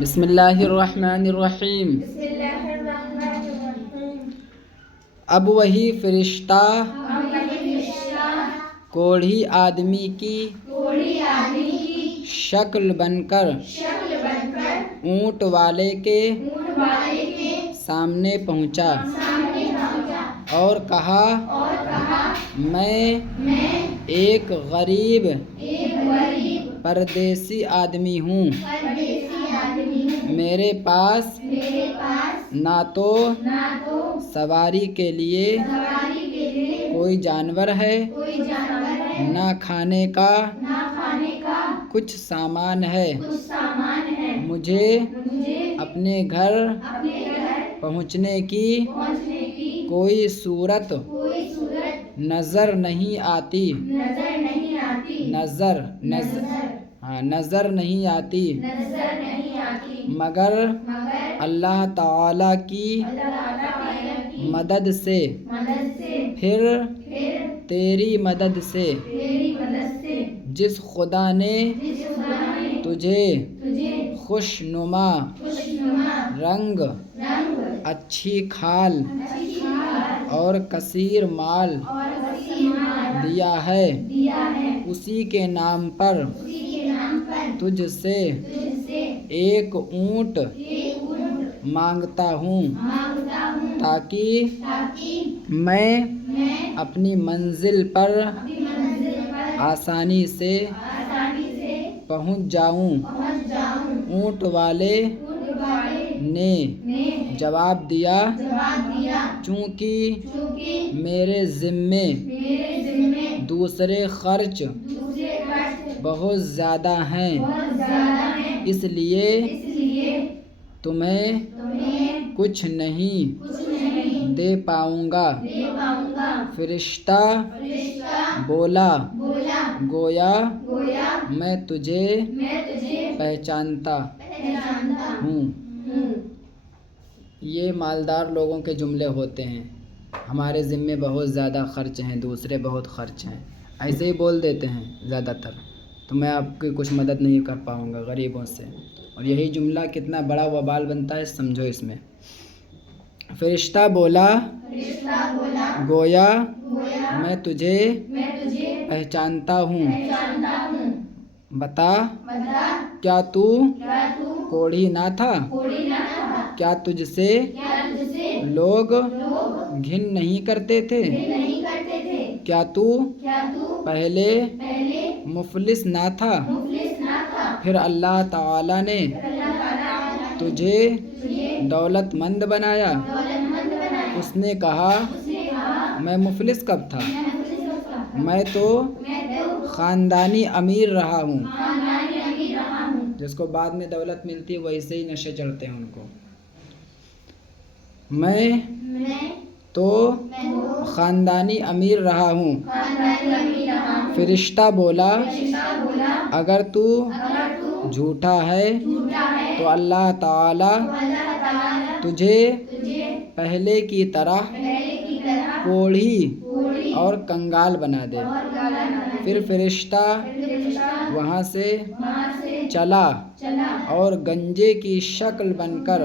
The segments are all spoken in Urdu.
بسم اللہ الرحمن الرحیم۔ بسم اللہ الرحمن الرحیم۔ اب وہی فرشتہ کوڑھی آدمی کی شکل بن کر اونٹ والے کے سامنے پہنچا اور کہا میں ایک غریب پردیسی آدمی ہوں، میرے پاس نہ تو سواری کے لیے کوئی جانور ہے، نہ کھانے کا کچھ سامان ہے، مجھے اپنے گھر پہنچنے کی کوئی صورت نظر نہیں آتی، نظر نہیں آتی مگر اللہ تعالیٰ کی مدد سے، پھر تیری مدد سے، جس خدا نے تجھے خوشنما رنگ، اچھی کھال اور کثیر مال دیا ہے، اسی کے نام پر تجھ سے ایک اونٹ مانگتا ہوں تاکہ میں اپنی منزل پر آسانی سے پہنچ جاؤں۔ اونٹ والے نے جواب دیا، چونکہ میرے ذمے دوسرے خرچ بہت زیادہ ہیں، اس لیے تمہیں کچھ نہیں دے پاؤں گا۔ فرشتہ بولا، گویا میں تجھے پہچانتا ہوں۔ یہ مالدار لوگوں کے جملے ہوتے ہیں، ہمارے ذمے بہت زیادہ خرچ ہیں، دوسرے بہت خرچ ہیں، ایسے ہی بول دیتے ہیں زیادہ تر، تو میں آپ کی کچھ مدد نہیں کر پاؤں گا غریبوں سے۔ اور یہی جملہ کتنا بڑا وبال بنتا ہے سمجھو اس میں۔ فرشتہ بولا، گویا میں تجھے پہچانتا ہوں، بتا کیا تو کوڑھی نہ تھا؟ کیا تجھ سے لوگ گھن نہیں کرتے تھے؟ کیا تو پہلے مفلس نہ تھا؟ پھر اللہ تعالیٰ نے تجھے دولت مند بنایا۔ اس نے کہا، میں مفلس کب تھا؟ میں تو خاندانی امیر رہا ہوں۔ جس کو بعد میں دولت ملتی ہے وہ ایسے ہی نشے چڑھتے ہیں ان کو۔ میں تو خاندانی امیر رہا ہوں۔ فرشتہ بولا، اگر تو جھوٹا ہے تو اللہ تعالیٰ تجھے پہلے کی طرح کوڑھی اور کنگال بنا دے۔ پھر فرشتہ وہاں سے چلا اور گنجے کی شکل بن کر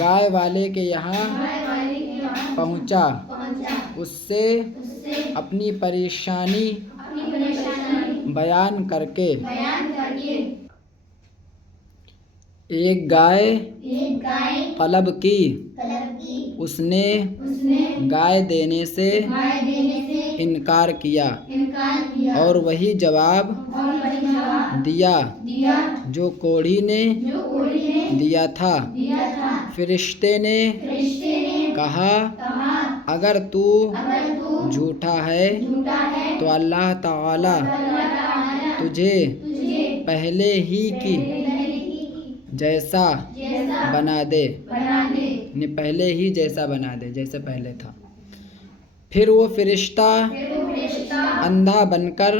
گائے والے کے یہاں پہنچا، اس سے اپنی پریشانی بیان کر کے ایک گائے طلب کی۔ اس نے گائے دینے سے انکار کیا اور وہی جواب دیا جو کوڑھی نے دیا تھا۔ فرشتے نے کہا، اگر تو جھوٹا ہے تو اللہ تعالیٰ تجھے پہلے ہی کی جیسا بنا دے، پہلے ہی جیسا بنا دے جیسے پہلے تھا۔ پھر وہ فرشتہ اندھا بن کر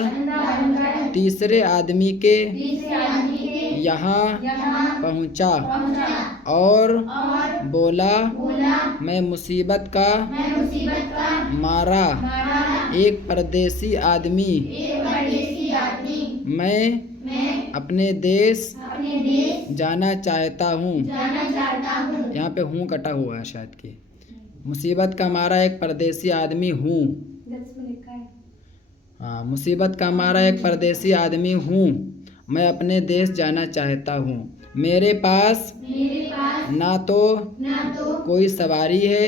تیسرے آدمی کے یہاں پہنچا اور بولا، میں مصیبت کا مارا ایک پردیسی آدمی، میں اپنے دیس جانا چاہتا ہوں. یہاں پہ ہوں کٹا ہوا ہے شاید کہ مصیبت کا مارا ایک پردیسی آدمی ہوں. ہاں مصیبت کا مارا ایک پردیسی آدمی ہوں. میں اپنے دیس جانا چاہتا ہوں. میرے پاس نہ تو کوئی سواری ہے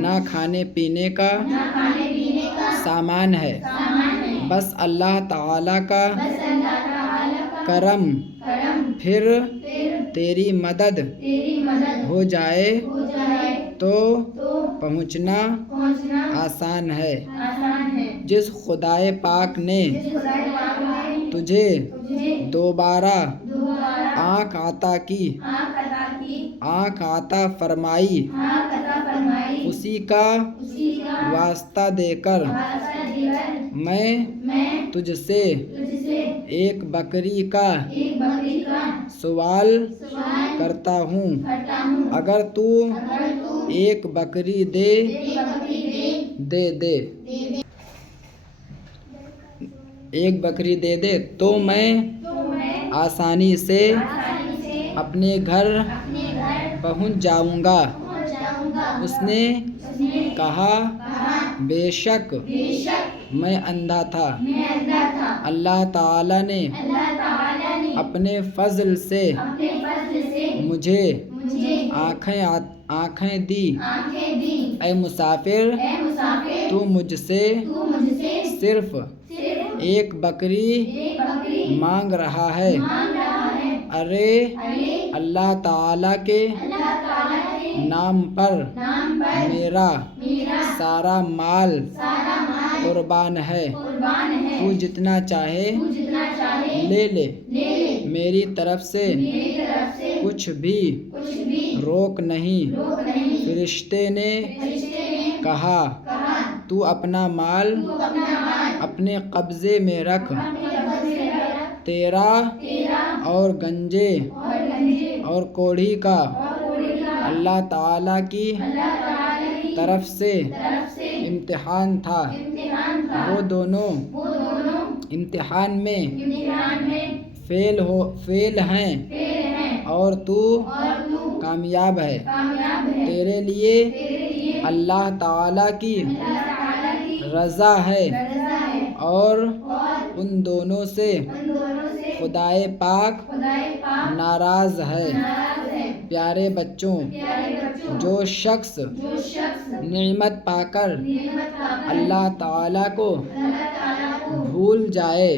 نہ کھانے پینے کا سامان ہے. بس اللہ تعالیٰ کا کرم پھر تیری مدد ہو جائے تو پہنچنا آسان ہے. جس خدائے پاک نے تجھے دوبارہ آنکھ عطا فرمائی اسی کا واسطہ دے کر میں تجھ سے ایک بکری کا سوال کرتا ہوں. اگر تو ایک بکری دے دے تو میں آسانی سے اپنے گھر پہنچ جاؤں گا. اس نے کہا بے شک میں اندھا تھا. اللہ تعالیٰ نے اپنے فضل سے مجھے آنکھیں دی. اے مسافر تو مجھ سے صرف ایک بکری مانگ رہا ہے. ارے اللہ تعالیٰ کے نام پر میرا سارا مال قربان ہے. تو جتنا چاہے لے لے. میری طرف سے کچھ بھی روک نہیں. فرشتے نے کہا تو اپنا مال اپنے قبضے میں رکھ. تیرا اور گنجے اور کوڑھی کا اللہ تعالیٰ کی طرف سے امتحان تھا. وہ دونوں امتحان میں فیل ہیں اور تو کامیاب ہے. تیرے لیے اللہ تعالیٰ کی رضا ہے اور ان دونوں سے خدائے پاک ناراض ہے. پیارے بچوں، جو شخص نعمت پا کر اللہ تعالیٰ کو بھول جائے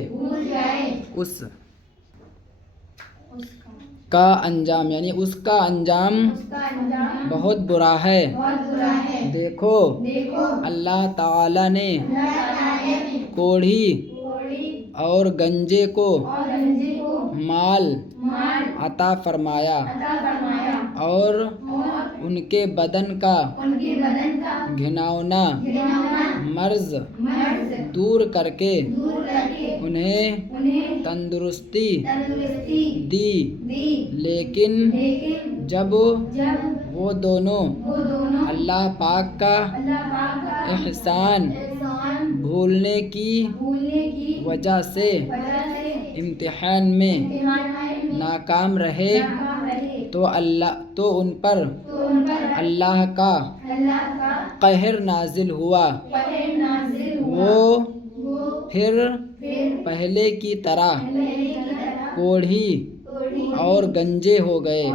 اس کا انجام بہت برا ہے. دیکھو اللہ تعالیٰ نے کوڑھی اور گنجے کو مال عطا فرمایا اور ان کے بدن کا گھناؤنا مرض دور کر کے انہیں تندرستی دی. لیکن جب وہ دونوں اللہ پاک کا احسان بھولنے کی وجہ سے امتحان میں ناکام رہے تو ان پر اللہ کا قہر نازل ہوا. وہ پھر پہلے کی طرح کوڑھی اور گنجے ہو گئے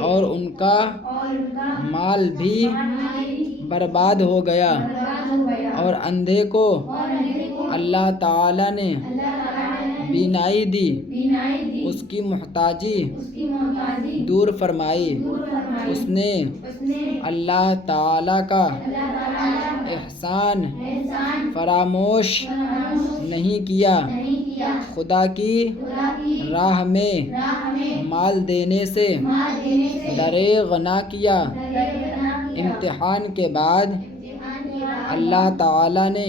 اور ان کا مال بھی برباد ہو گیا. اور اندھے کو اللہ تعالیٰ نے بینائی دی، اس کی محتاجی دور فرمائی. اس نے اللہ تعالیٰ کا احسان فراموش نہیں کیا. خدا کی راہ میں مال دینے سے دریغ نہ کیا. امتحان کے بعد اللہ تعالیٰ نے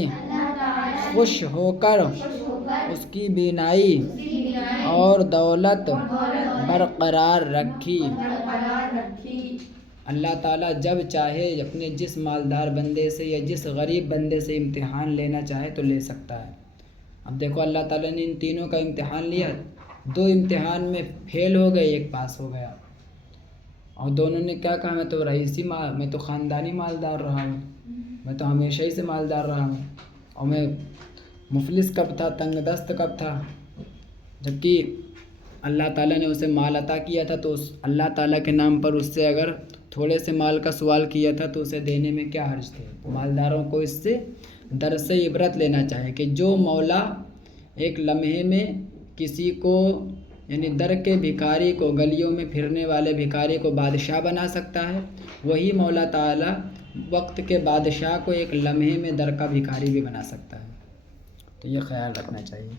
خوش ہو کر اس کی بینائی اور دولت برقرار رکھی. اللہ تعالیٰ جب چاہے اپنے جس مالدار بندے سے یا جس غریب بندے سے امتحان لینا چاہے تو لے سکتا ہے. اب دیکھو اللہ تعالیٰ نے ان تینوں کا امتحان لیا، 2 امتحان میں فیل ہو گئے، 1 پاس ہو گیا، اور دونوں نے کیا کہا میں تو خاندانی مالدار رہا ہوں، میں تو ہمیشہ ہی سے مالدار رہا ہوں، اور میں مفلس کب تھا، تنگ دست کب تھا، جبکہ اللہ تعالیٰ نے اسے مال عطا کیا تھا، تو اس اللہ تعالیٰ کے نام پر اس سے اگر تھوڑے سے مال کا سوال کیا تھا تو اسے دینے میں کیا حرج تھے۔ مالداروں کو اس سے درس عبرت لینا چاہیے کہ جو مولا ایک لمحے میں کسی کو، یعنی در کے بھکاری کو، گلیوں میں پھرنے والے بھکاری کو بادشاہ بنا سکتا ہے، وہی مولا تعالیٰ وقت کے بادشاہ کو ایک لمحے میں در کا بھکاری بھی بنا سکتا ہے۔ تو یہ خیال رکھنا چاہیے۔